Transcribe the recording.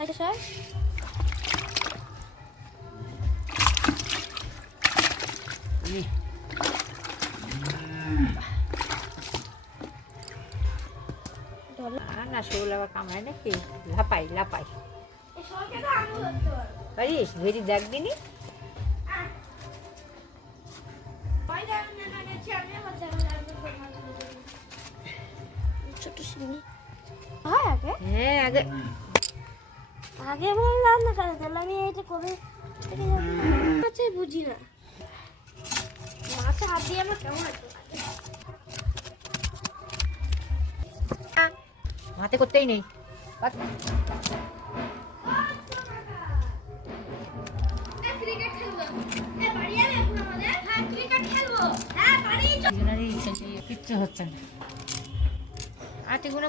sir না শোল আবার কামড়ায় নাকি লাপাই লাপাই পারিস ভেরি দেখ দিনি ছোট শিঙি হয় আগে হ্যাঁ আগে আগে বললাম না কেন তাহলে আমি এটা কবে আচ্ছা বুঝি না মাছে হাত দিয়ে আমার কেমন আছে হাতে করতেই নেই ক্রিকেট খেলবো বাড়ি যাবে এখন আমাদের হ্যাঁ ক্রিকেট খেলবো হ্যাঁ বাড়ি কিচ্ছু হচ্ছে না আটিগুলো